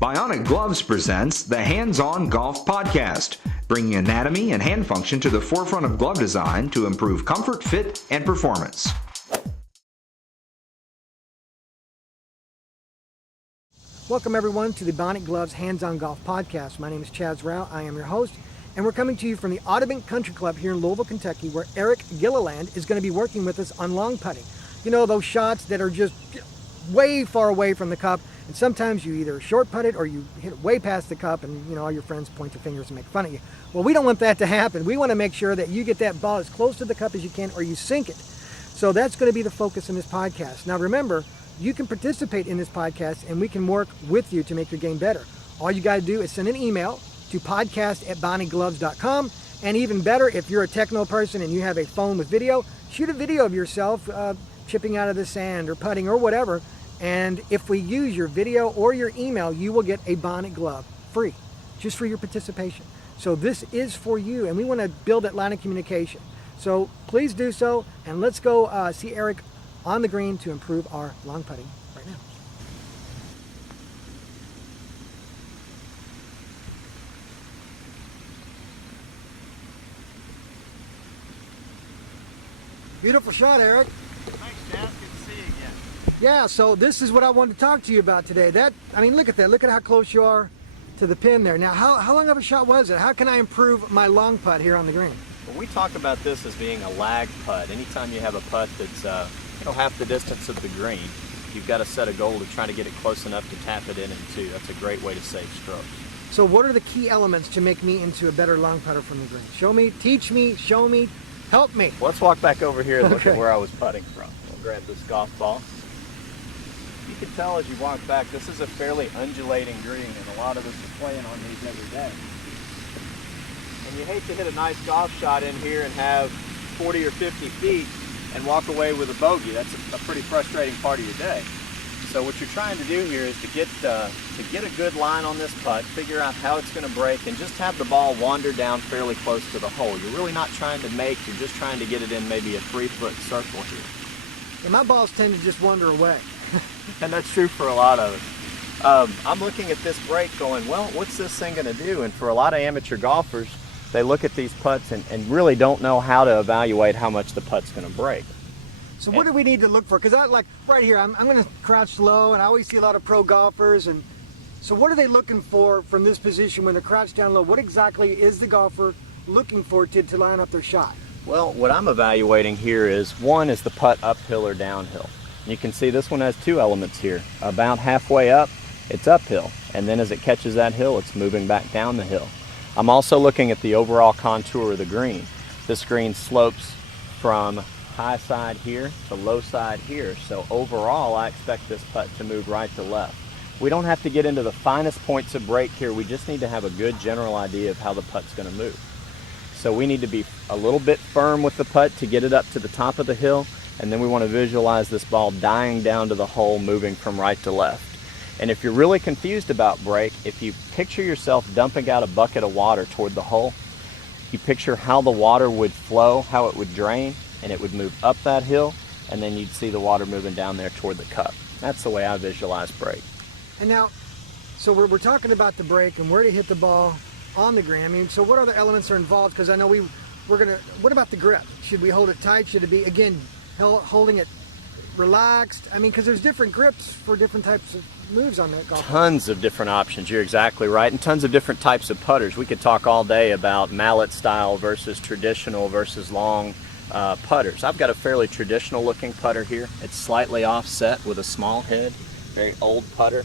Bionic Gloves presents the Hands-On Golf Podcast, bringing anatomy and hand function to the forefront of glove design to improve comfort, fit, and performance. Welcome everyone to the Bionic Gloves Hands-On Golf Podcast. My name is Chaz Rao. I am your host, and we're coming to you from the Audubon Country Club here in Louisville, Kentucky, where Eric Gilliland is going to be working with us on long putting. You know, those shots that are just way far away from the cup, and sometimes you either short putt it or you hit it way past the cup and, you know, all your friends point their fingers and make fun of you. Well, we don't want that to happen. We want to make sure that you get that ball as close to the cup as you can or you sink it. So that's going to be the focus in this podcast. Now remember, you can participate in this podcast and we can work with you to make your game better. All you got to do is send an email to podcast@bionicgloves.com, and even better, if you're a techno person and you have a phone with video, shoot a video of yourself chipping out of the sand or putting or whatever, and if we use your video or your email, you will get a Bionic glove free, just for your participation. So this is for you, and we want to build that line of communication. So please do so, and let's go see Eric on the green to improve our long putting right now. Beautiful shot, Eric. Thanks, Chaz. Good to see you again. Yeah, so this is what I wanted to talk to you about today. I mean, look at that. Look at how close you are to the pin there. Now, how long of a shot was it? How can I improve my long putt here on the green? Well, we talk about this as being a lag putt. Anytime you have a putt that's half the distance of the green, you've got to set a goal to try to get it close enough to tap it in two. That's a great way to save strokes. So what are the key elements to make me into a better long putter from the green? Show me, teach me, show me, help me. Let's walk back over here and look Okay. at where I was putting from. We'll grab this golf ball. You can tell as you walk back, this is a fairly undulating green, and a lot of us are playing on these every day. And you hate to hit a nice golf shot in here and have 40 or 50 feet and walk away with a bogey. That's a pretty frustrating part of your day. So what you're trying to do here is to get a good line on this putt, figure out how it's going to break, and just have the ball wander down fairly close to the hole. You're really not trying to make, you're just trying to get it in maybe a 3-foot circle here. And my balls tend to just wander away. And that's true for a lot of us. I'm looking at this break going, well, what's this thing going to do? And for a lot of amateur golfers, they look at these putts and really don't know how to evaluate how much the putt's going to break. So what do we need to look for? Because I like right here, I'm going to crouch low, and I always see a lot of pro golfers. And so what are they looking for from this position when they're crouched down low? What exactly is the golfer looking for to line up their shot? Well, what I'm evaluating here is, one is the putt uphill or downhill. You can see this one has two elements here. About halfway up, it's uphill, and then as it catches that hill, it's moving back down the hill. I'm also looking at the overall contour of the green. This green slopes from high side here to low side here, so overall I expect this putt to move right to left. We don't have to get into the finest points of break here, we just need to have a good general idea of how the putt's going to move. So we need to be a little bit firm with the putt to get it up to the top of the hill, and then we want to visualize this ball dying down to the hole, moving from right to left. And if you're really confused about break, if you picture yourself dumping out a bucket of water toward the hole, you picture how the water would flow, how it would drain, and it would move up that hill, and then you'd see the water moving down there toward the cup. That's the way I visualize break. And now, so we're talking about the break and where to hit the ball on the green. I mean, so what other elements are involved? Because I know what about the grip? Should we hold it tight? Should it be, again, holding it relaxed? I mean, because there's different grips for different types of moves on that golf ball. Tons of different options, you're exactly right, and tons of different types of putters. We could talk all day about mallet style versus traditional versus long putters. I've got a fairly traditional looking putter here. It's slightly offset with a small head, very old putter.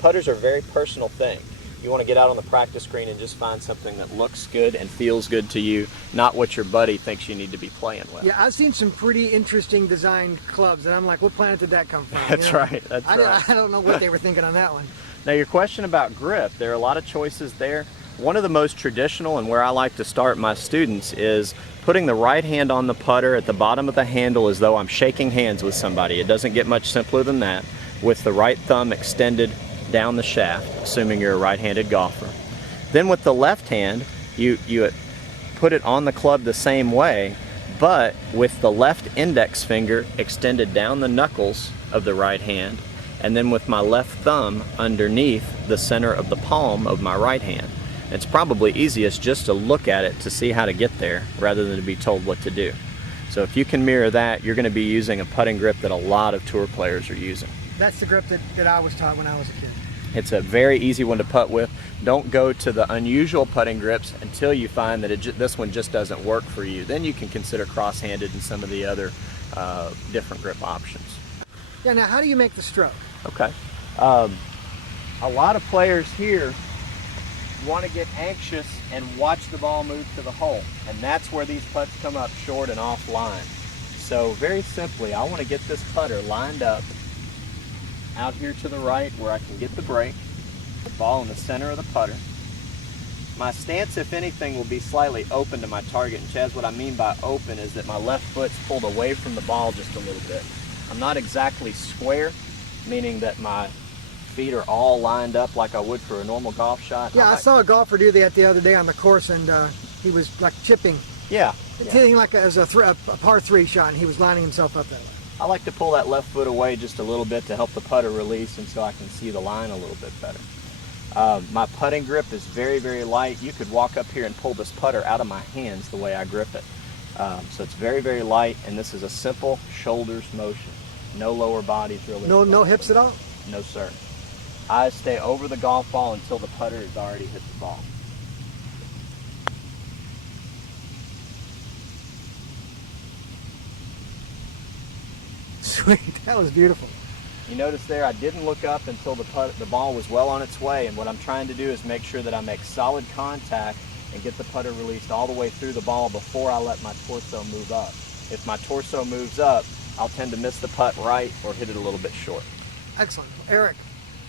Putters are a very personal thing. You want to get out on the practice green and just find something that looks good and feels good to you, not what your buddy thinks you need to be playing with. Yeah, I've seen some pretty interesting designed clubs, and I'm like, what planet did that come from? That's right, that's right. I don't know what they were thinking on that one. Now your question about grip, there are a lot of choices there. One of the most traditional, and where I like to start my students, is putting the right hand on the putter at the bottom of the handle as though I'm shaking hands with somebody. It doesn't get much simpler than that, with the right thumb extended down the shaft, assuming you're a right-handed golfer. Then with the left hand, you put it on the club the same way, but with the left index finger extended down the knuckles of the right hand and then with my left thumb underneath the center of the palm of my right hand. It's probably easiest just to look at it to see how to get there rather than to be told what to do. So if you can mirror that, you're going to be using a putting grip that a lot of tour players are using. That's the grip that I was taught when I was a kid. It's a very easy one to putt with. Don't go to the unusual putting grips until you find that this one just doesn't work for you. Then you can consider cross-handed and some of the other different grip options. Yeah, now how do you make the stroke? Okay. A lot of players here want to get anxious and watch the ball move to the hole, and that's where these putts come up short and offline. So very simply, I want to get this putter lined up out here to the right where I can get the break, ball in the center of the putter. My stance, if anything, will be slightly open to my target, and Chaz, what I mean by open is that my left foot's pulled away from the ball just a little bit. I'm not exactly square, meaning that my feet are all lined up like I would for a normal golf shot. Yeah, I saw a golfer do that the other day on the course, and he was like chipping. Yeah. Hitting like as a par 3 shot, and he was lining himself up that way. I like to pull that left foot away just a little bit to help the putter release, and so I can see the line a little bit better. My putting grip is very, very light. You could walk up here and pull this putter out of my hands the way I grip it. So it's very, very light, and this is a simple shoulders motion. No lower body drilling. No hips at all? No, sir. Eyes stay over the golf ball until the putter has already hit the ball. Sweet, that was beautiful. You notice there I didn't look up until the ball was well on its way, and what I'm trying to do is make sure that I make solid contact and get the putter released all the way through the ball before I let my torso move up. If my torso moves up, I'll tend to miss the putt right or hit it a little bit short. Excellent. Eric,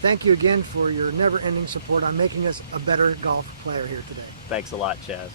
thank you again for your never-ending support on making us a better golf player here today. Thanks a lot, Chaz.